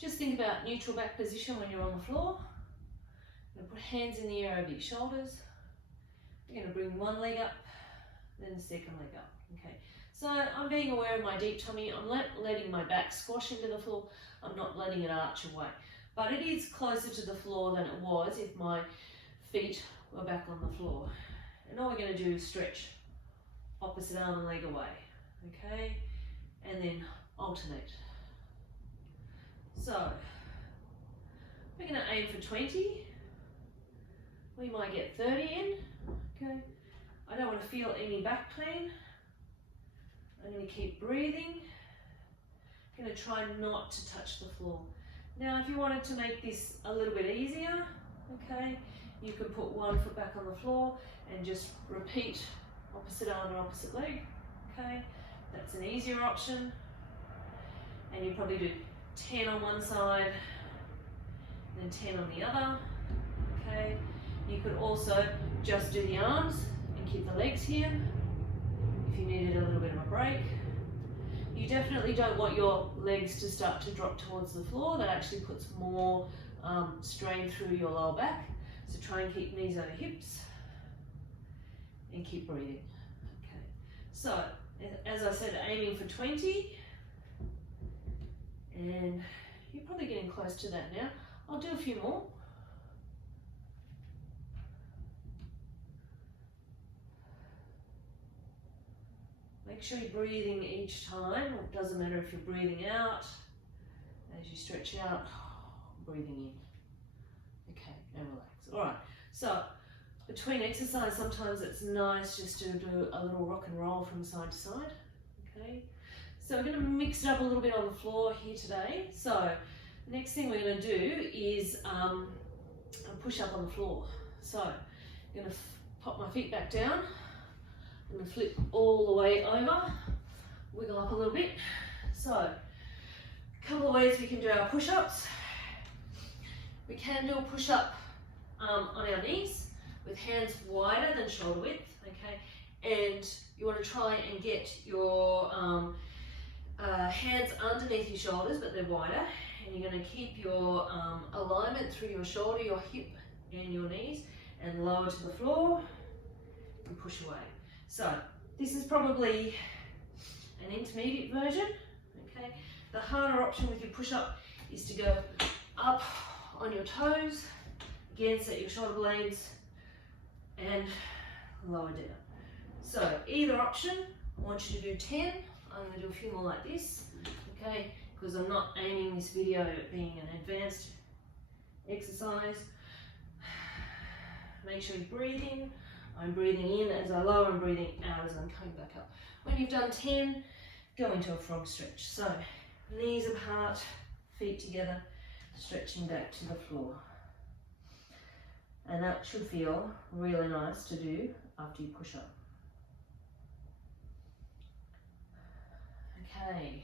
Just think about neutral back position when you're on the floor. You're going to put hands in the air over your shoulders. You're going to bring one leg up, then the second leg up. Okay. So I'm being aware of my deep tummy. I'm letting my back squash into the floor. I'm not letting it arch away. But it is closer to the floor than it was if my feet were back on the floor. And all we're going to do is stretch opposite arm and leg away. Okay. And then alternate. So we're going to aim for 20. We might get 30 in. Okay. I don't want to feel any back pain. I'm going to keep breathing. I'm going to try not to touch the floor. Now, if you wanted to make this a little bit easier, okay, you can put one foot back on the floor and just repeat opposite arm and opposite leg. Okay, that's an easier option. And you probably do 10 on one side, then 10 on the other. Okay, you could also just do the arms and keep the legs here if you needed a little bit of a break. You definitely don't want your legs to start to drop towards the floor. That actually puts more strain through your lower back. So try and keep knees over hips and keep breathing. Okay. So as I said, aiming for 20, and you're probably getting close to that now. I'll do a few more. Make sure you're breathing each time. It doesn't matter if you're breathing out as you stretch out, breathing in. Okay, and relax. All right, so between exercise, sometimes it's nice just to do a little rock and roll from side to side. Okay, so we're going to mix it up a little bit on the floor here today. So next thing we're going to do is a push up on the floor. So I'm going to pop my feet back down. I'm going to flip all the way over, wiggle up a little bit. So, a couple of ways we can do our push-ups. We can do a push-up on our knees with hands wider than shoulder width, okay? And you want to try and get your hands underneath your shoulders, but they're wider. And you're going to keep your alignment through your shoulder, your hip, and your knees, and lower to the floor, and push away. So this is probably an intermediate version, okay? The harder option with your push-up is to go up on your toes, again set your shoulder blades, and lower down. So either option, I want you to do 10. I'm going to do a few more like this, okay? Because I'm not aiming this video at being an advanced exercise. Make sure you're breathing. I'm breathing in as I lower and breathing out as I'm coming back up. When you've done 10, go into a frog stretch. So knees apart, feet together, stretching back to the floor. And that should feel really nice to do after you push up. Okay.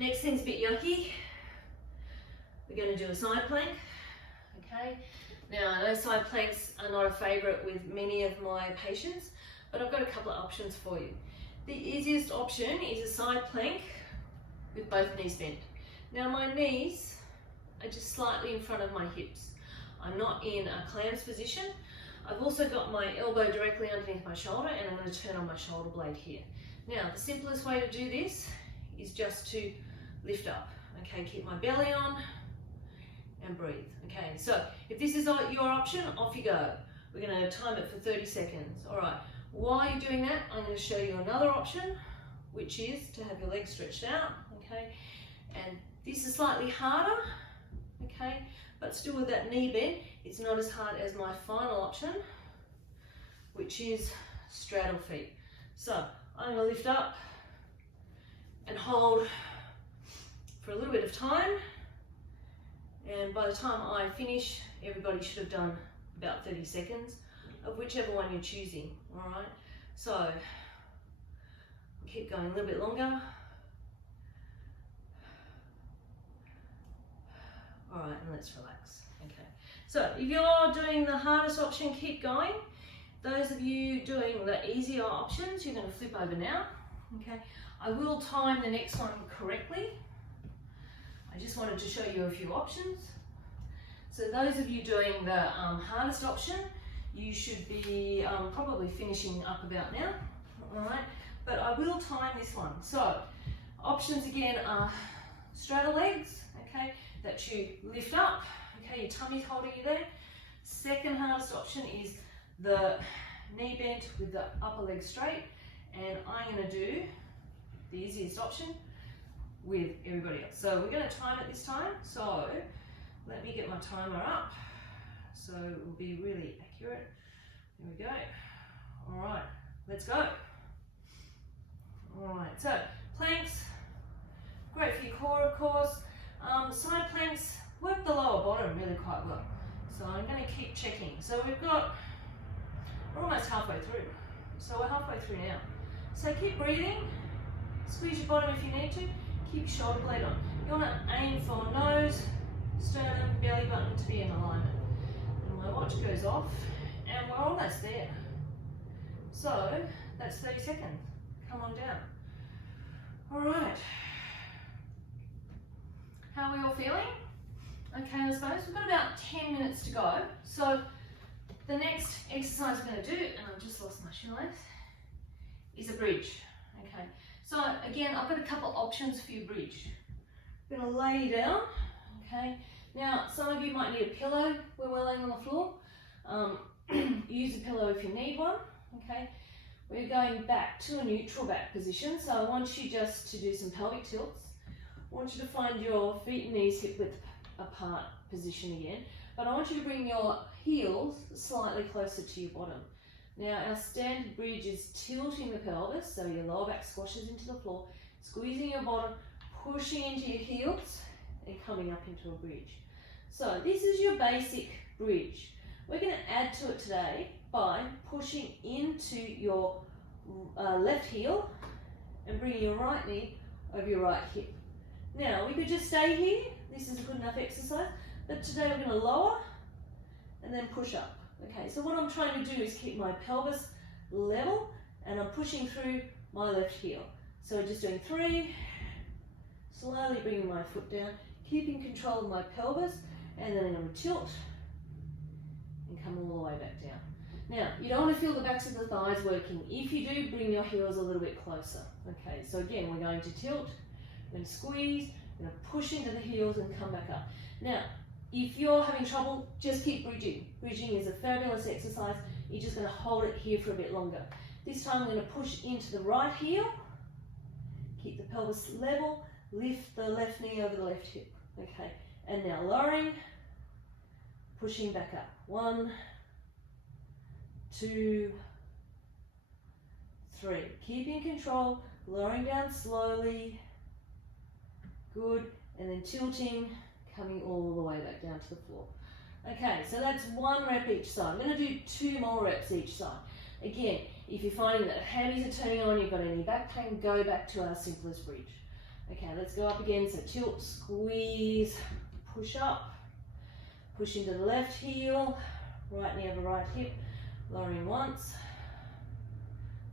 Next thing's a bit yucky. We're going to do a side plank. Okay. Now, I know side planks are not a favourite with many of my patients, but I've got a couple of options for you. The easiest option is a side plank with both knees bent. Now, my knees are just slightly in front of my hips. I'm not in a clamps position. I've also got my elbow directly underneath my shoulder, and I'm going to turn on my shoulder blade here. Now, the simplest way to do this is just to lift up. Okay, keep my belly on and breathe. Okay, so if this is your option, off you go. We're going to time it for 30 seconds. All right, while you're doing that, I'm going to show you another option, which is to have your legs stretched out. Okay, and this is slightly harder. Okay, but still with that knee bend, it's not as hard as my final option, which is straddle feet. So I'm going to lift up and hold for a little bit of time. And by the time I finish, everybody should have done about 30 seconds of whichever one you're choosing, all right? So keep going a little bit longer. All right, and let's relax, okay. So if you're doing the hardest option, keep going. Those of you doing the easier options, you're gonna flip over now, okay? I will time the next one correctly. I just wanted to show you a few options. So those of you doing the hardest option, you should be probably finishing up about now, all right? But I will time this one. So options again are straddle legs, okay, that you lift up, okay, your tummy's holding you there. Second hardest option is the knee bent with the upper leg straight, and I'm going to do the easiest option with everybody else. So we're going to time it this time, so let me get my timer up so it will be really accurate. There we go. All right, let's go. All right, so planks, great for your core, of course. Side planks work the lower bottom really quite well. So I'm going to keep checking. So we're almost halfway through. So we're halfway through now. So keep breathing, squeeze your bottom if you need to, keep your shoulder blade on. You want to aim for nose, sternum, belly button to be in alignment. And my watch goes off, and we're almost there. So that's 30 seconds. Come on down. All right. How are we all feeling? Okay, I suppose we've got about 10 minutes to go. So the next exercise we're going to do, and I've just lost my shoelace, is a bridge. Okay, so again, I've got a couple options for your bridge. I'm going to lay you down. Okay, now some of you might need a pillow when we're laying on the floor. Use a pillow if you need one. Okay, we're going back to a neutral back position. So I want you just to do some pelvic tilts. I want you to find your feet and knees hip width apart position again, but I want you to bring your heels slightly closer to your bottom. Now our standard bridge is tilting the pelvis, so your lower back squashes into the floor, squeezing your bottom, pushing into your heels, and coming up into a bridge. So this is your basic bridge. We're going to add to it today by pushing into your left heel and bringing your right knee over your right hip. Now we could just stay here. This is a good enough exercise, but today we're going to lower and then push up. Okay, so what I'm trying to do is keep my pelvis level, and I'm pushing through my left heel. So just doing 3, slowly bringing my foot down, keeping control of my pelvis, and then I'm going to tilt and come all the way back down. Now, you don't want to feel the backs of the thighs working. If you do, bring your heels a little bit closer. Okay, so again, we're going to tilt, we're going to squeeze, we're going to push into the heels and come back up. Now, if you're having trouble, just keep bridging. Bridging is a fabulous exercise. You're just going to hold it here for a bit longer. This time I'm going to push into the right heel, keep the pelvis level, lift the left knee over the left hip. Okay, and now lowering, pushing back up. 1, 2, 3. Keeping control, lowering down slowly. Good, and then tilting, coming all the way back down to the floor. Okay, so that's 1 rep each side. I'm going to do 2 more reps each side. Again, if you're finding that hammies are turning on, you've got any back pain, go back to our simplest bridge. Okay, let's go up again. So tilt, squeeze, push up, push into the left heel, right knee over right hip, lowering once,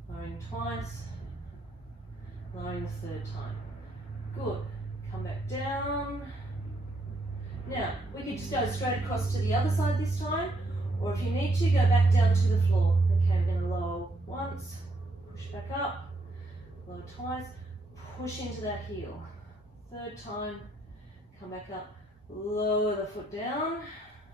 lowering twice, lowering the 3rd time. Good. Come back down. Now, we could just go straight across to the other side this time, or if you need to, go back down to the floor. Okay, we're going to lower once, push back up, lower twice, push into that heel. 3rd time, come back up, lower the foot down,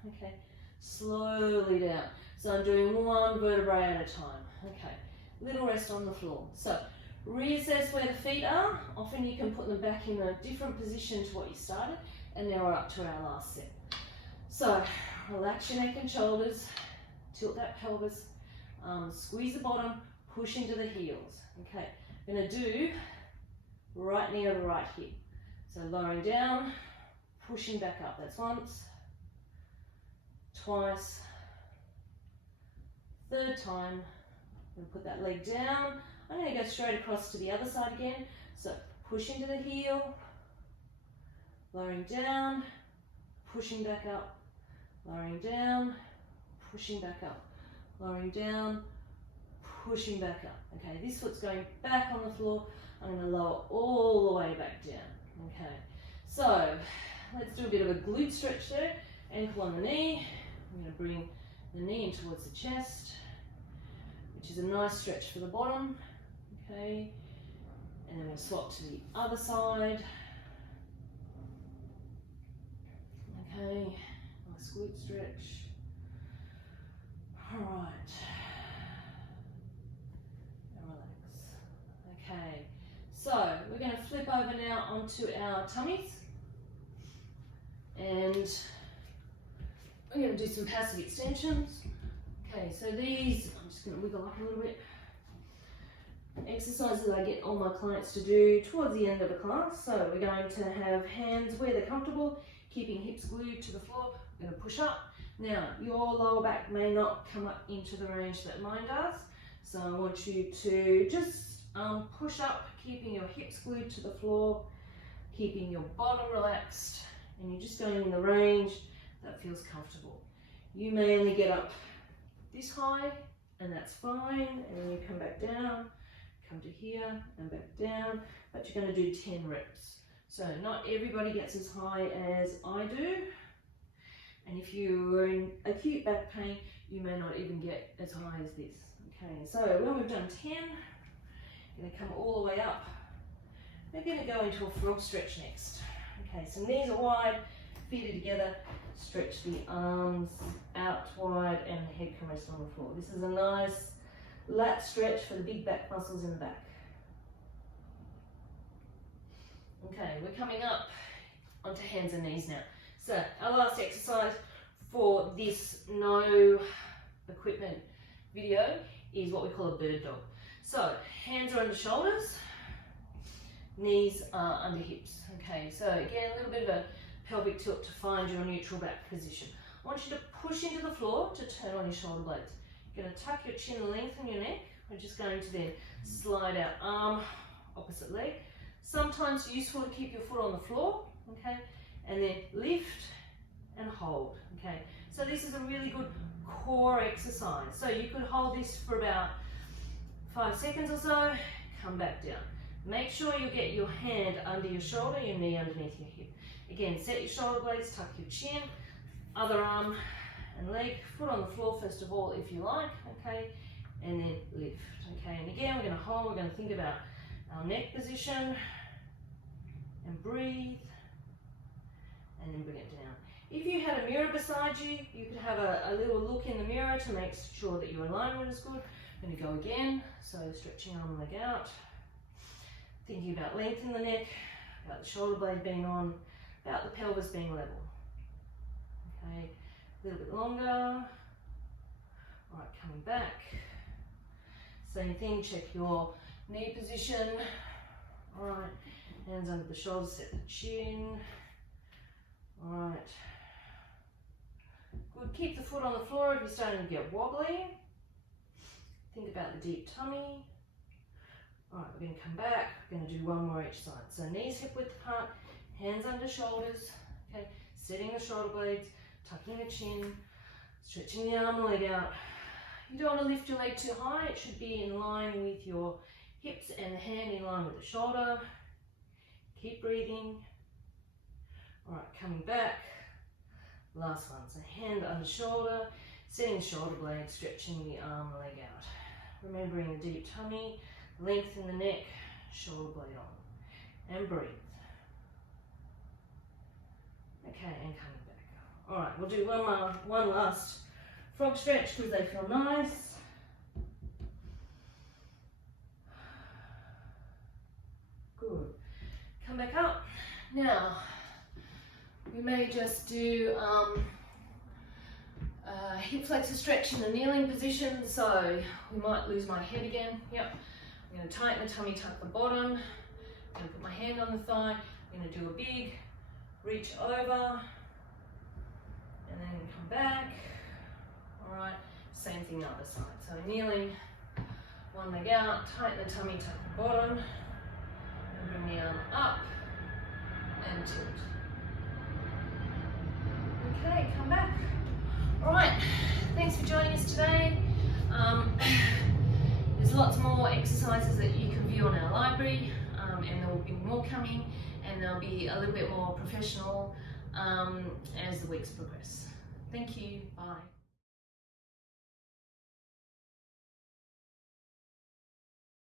okay, slowly down. So I'm doing 1 vertebrae at a time. Okay, little rest on the floor. So reassess where the feet are. Often you can put them back in a different position to what you started. And now we're up to our last set. So relax your neck and shoulders, tilt that pelvis, squeeze the bottom, push into the heels. Okay, I'm going to do right knee over right hip. So lowering down, pushing back up. That's once, twice, 3rd time. I'm going to put that leg down. I'm going to go straight across to the other side again. So push into the heel, lowering down, pushing back up, lowering down, pushing back up, lowering down, pushing back up. Okay, this foot's going back on the floor. I'm going to lower all the way back down. Okay, So let's do a bit of a glute stretch there. Ankle on the knee. I'm going to bring the knee in towards the chest, which is a nice stretch for the bottom. Okay, and then we'll swap to the other side. Okay, nice glute stretch. All right, and relax. Okay, so we're going to flip over now onto our tummies, and we're going to do some passive extensions. Okay, so these, I'm just going to wiggle up a little bit. Exercises I get all my clients to do towards the end of the class. So we're going to have hands where they're comfortable, keeping hips glued to the floor. We're going to push up. Now, your lower back may not come up into the range that mine does. So I want you to just push up, keeping your hips glued to the floor, keeping your bottom relaxed, and you're just going in the range that feels comfortable. You may only get up this high, and that's fine, and then you come back down, come to here and back down, but you're going to do 10 reps. So not everybody gets as high as I do, and if you're in acute back pain, you may not even get as high as this. Okay, so when we've done 10, we're going to come all the way up. We're going to go into a frog stretch next. Okay, so knees are wide, feet are together, stretch the arms out wide, and the head can rest on the floor. This is a nice lat stretch for the big back muscles in the back. Okay, we're coming up onto hands and knees now. So our last exercise for this no equipment video is what we call a bird dog. So hands are under shoulders, knees are under hips. Okay, so again, a little bit of a pelvic tilt to find your neutral back position. I want you to push into the floor to turn on your shoulder blades. You're going to tuck your chin, lengthen your neck. We're just going to then slide our arm opposite leg. Sometimes useful to keep your foot on the floor, okay, and then lift and hold, okay. So this is a really good core exercise. So you could hold this for about 5 seconds or so, come back down. Make sure you get your hand under your shoulder, your knee underneath your hip. Again, set your shoulder blades, tuck your chin, other arm and leg, foot on the floor first of all if you like, okay, and then lift, okay. And again, we're going to hold, we're going to think about our neck position and breathe, and then bring it down. If you had a mirror beside you, you could have a little look in the mirror to make sure that your alignment is good. I'm going to go again, so stretching arm and leg out, thinking about length in the neck, about the shoulder blade being on, about the pelvis being level. Okay, a little bit longer. All right, coming back. Same thing, check your knee position. All right, hands under the shoulders, set the chin. All right. Good, keep the foot on the floor if you're starting to get wobbly. Think about the deep tummy. All right, we're going to come back. We're going to do one more each side. So knees hip width apart, hands under shoulders. Okay, setting the shoulder blades, tucking the chin, stretching the arm and leg out. You don't want to lift your leg too high. It should be in line with your hips and the hand in line with the shoulder. Keep breathing. All right, coming back. Last one. So hand under shoulder, setting the shoulder blade, stretching the arm and leg out. Remembering the deep tummy, length in the neck, shoulder blade on, and breathe. Okay, and coming back. All right, we'll do one last frog stretch because they feel nice. Good. Come back up. Now, we may just do hip flexor stretch in a kneeling position, so we might lose my head again. Yep. I'm going to tighten the tummy, tuck the bottom. I'm going to put my hand on the thigh. I'm going to do a big reach over, and then come back. All right, same thing the other side. So kneeling, one leg out, tighten the tummy, tuck the bottom, and bring the arm up and tilt. Okay, come back. All right, thanks for joining us today. There's lots more exercises that you can view on our library, and there will be more coming. and they'll be a little bit more professional as the weeks progress. Thank you. Bye.